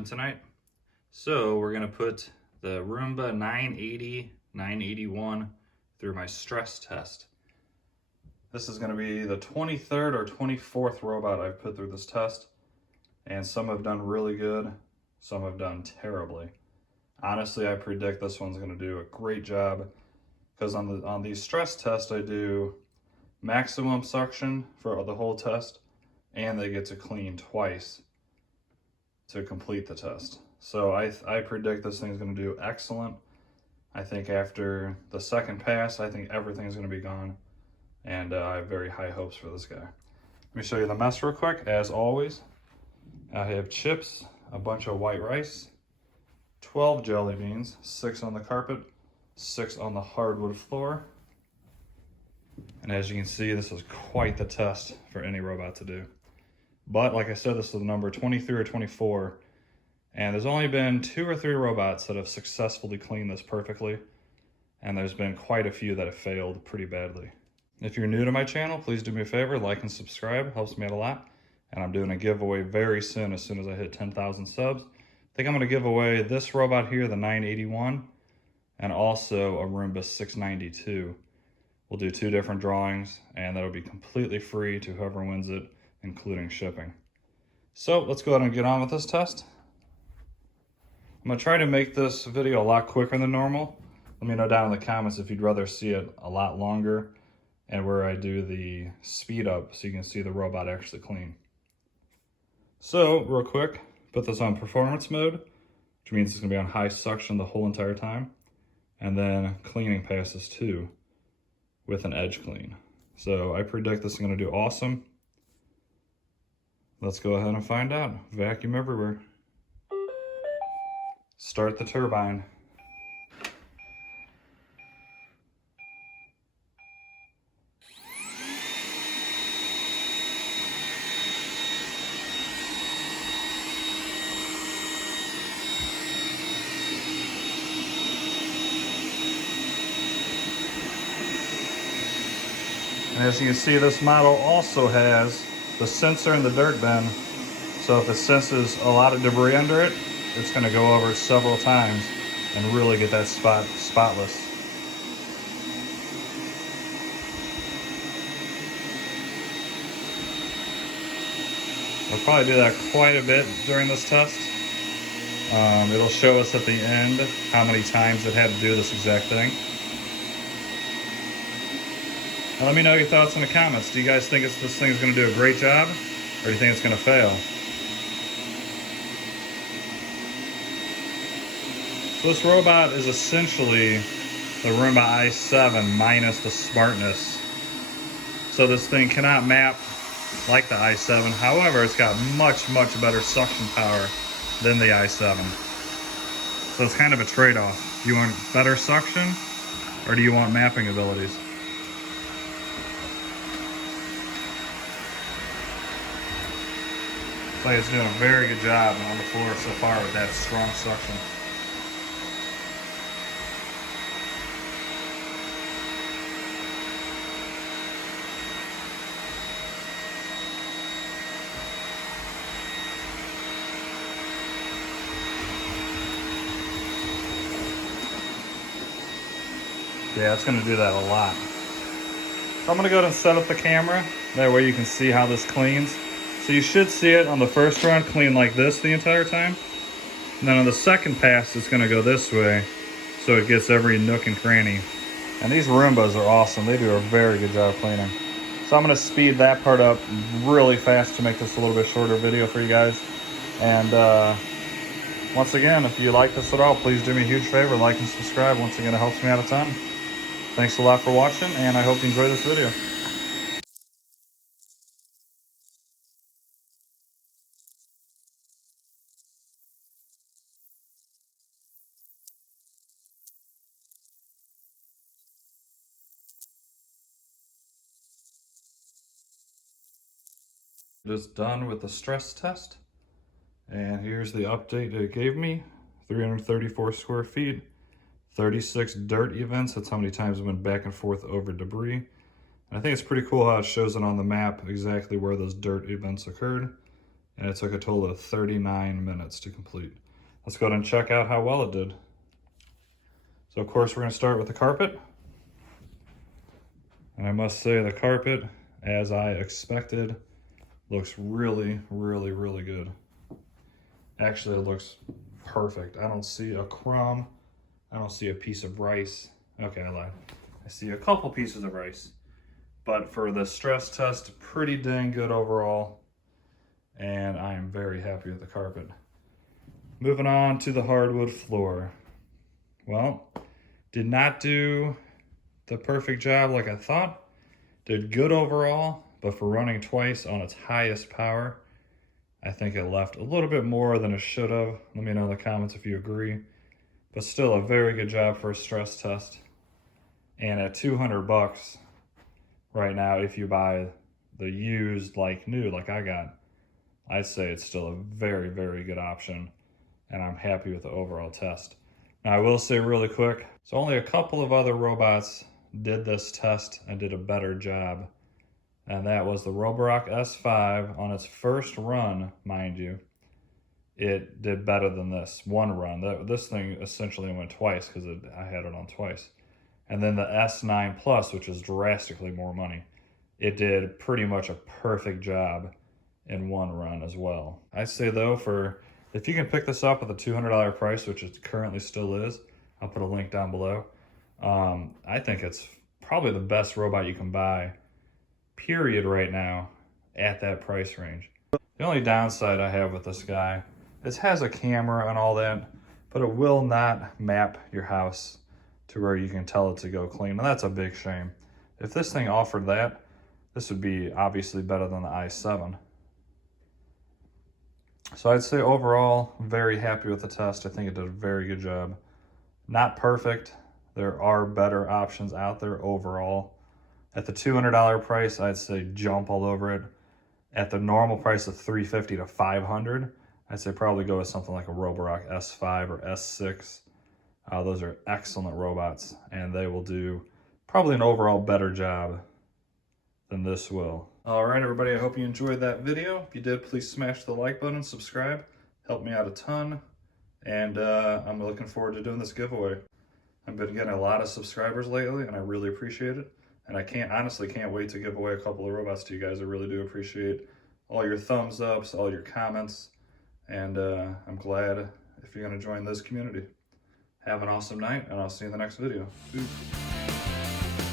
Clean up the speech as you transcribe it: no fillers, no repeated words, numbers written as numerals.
doing tonight? So we're gonna put the Roomba 980, 981 through my stress test. This is gonna be the 23rd or 24th robot I've put through this test, and some have done really good, some have done terribly. Honestly, I predict this one's gonna do a great job because on these stress tests I do maximum suction for the whole test, and they get to clean twice to complete the test. So I predict this thing's gonna do excellent. I think after the second pass, I think everything's gonna be gone, and I have very high hopes for this guy. Let me show you the mess real quick. As always, I have chips, a bunch of white rice, 12 jelly beans, 6 on the carpet, 6 on the hardwood floor. And as you can see, this is quite the test for any robot to do. But like I said, this is the number 23 or 24, and there's only been 2 or 3 robots that have successfully cleaned this perfectly, and there's been quite a few that have failed pretty badly. If you're new to my channel, please do me a favor, like and subscribe, it helps me out a lot. And I'm doing a giveaway very soon as I hit 10,000 subs. I think I'm gonna give away this robot here, the 981, and also a Roomba 692. We'll do 2 different drawings, and that'll be completely free to whoever wins it, including shipping. So let's go ahead and get on with this test. I'm gonna try to make this video a lot quicker than normal. Let me know down in the comments if you'd rather see it a lot longer and where I do the speed up so you can see the robot actually clean. So real quick, put this on performance mode, which means it's gonna be on high suction the whole entire time. And then cleaning passes too with an edge clean. So I predict this is gonna do awesome. Let's go ahead and find out. Vacuum everywhere. Start the turbine. And as you can see, this model also has the sensor in the dirt bin, so if it senses a lot of debris under it, it's going to go over it several times and really get that spotless. We'll probably do that quite a bit during this test. It'll show us at the end how many times it had to do this exact thing. Now let me know your thoughts in the comments. Do you guys think this thing's going to do a great job, or do you think it's going to fail? This robot is essentially the Roomba i7 minus the smartness. So this thing cannot map like the i7. However, it's got much, much better suction power than the i7. So it's kind of a trade-off. Do you want better suction, or do you want mapping abilities? Looks like it's doing a very good job on the floor so far with that strong suction. Yeah, it's gonna do that a lot. So I'm gonna go ahead and set up the camera. That way you can see how this cleans. So you should see it on the first run clean like this the entire time. And then on the second pass, it's gonna go this way, so it gets every nook and cranny. And these Roombas are awesome. They do a very good job cleaning. So I'm gonna speed that part up really fast to make this a little bit shorter video for you guys. And once again, if you like this at all, please do me a huge favor, like and subscribe. Once again, it helps me out a ton. Thanks a lot for watching, and I hope you enjoy this video. Just done with the stress test, and here's the update it gave me. 334 square feet, 36 dirt events. That's how many times I went back and forth over debris. And I think it's pretty cool how it shows it on the map exactly where those dirt events occurred. and it took a total of 39 minutes to complete. Let's go ahead and check out how well it did. So of course we're going to start with the carpet. And I must say the carpet, as I expected, looks really, really, really good. Actually, it looks perfect. I don't see a crumb. I don't see a piece of rice. Okay, I lied. I see a couple pieces of rice. But for the stress test, pretty dang good overall. And I am very happy with the carpet. Moving on to the hardwood floor. Well, did not do the perfect job like I thought. Did good overall, but for running twice on its highest power, I think it left a little bit more than it should have. Let me know in the comments if you agree. But still a very good job for a stress test. And at 200 bucks right now, if you buy the used like new, like I got, I'd say it's still a very, very good option. And I'm happy with the overall test. Now I will say really quick, so only a couple of other robots did this test and did a better job. And that was the Roomba S5 on its first run, mind you. It did better than this one run. This thing essentially went twice because I had it on twice. And then the S9 Plus, which is drastically more money, it did pretty much a perfect job in one run as well. I say though, if you can pick this up with a $200 price, which it currently still is, I'll put a link down below. I think it's probably the best robot you can buy, period, right now at that price range. The only downside I have with this guy is it has a camera and all that, but it will not map your house to where you can tell it to go clean, and that's a big shame. If this thing offered that, this would be obviously better than the i7. So I'd say overall, very happy with the test. I think it did a very good job. Not perfect. There are better options out there overall. At the $200 price, I'd say jump all over it. At the normal price of $350 to $500, I'd say probably go with something like a Roomba S5 or S6. Those are excellent robots, and they will do probably an overall better job than this will. All right, everybody, I hope you enjoyed that video. If you did, please smash the like button, subscribe. Help me out a ton. And I'm looking forward to doing this giveaway. I've been getting a lot of subscribers lately, and I really appreciate it. And I honestly can't wait to give away a couple of robots to you guys. I really do appreciate all your thumbs ups, all your comments. And I'm glad if you're going to join this community. Have an awesome night, and I'll see you in the next video. Peace.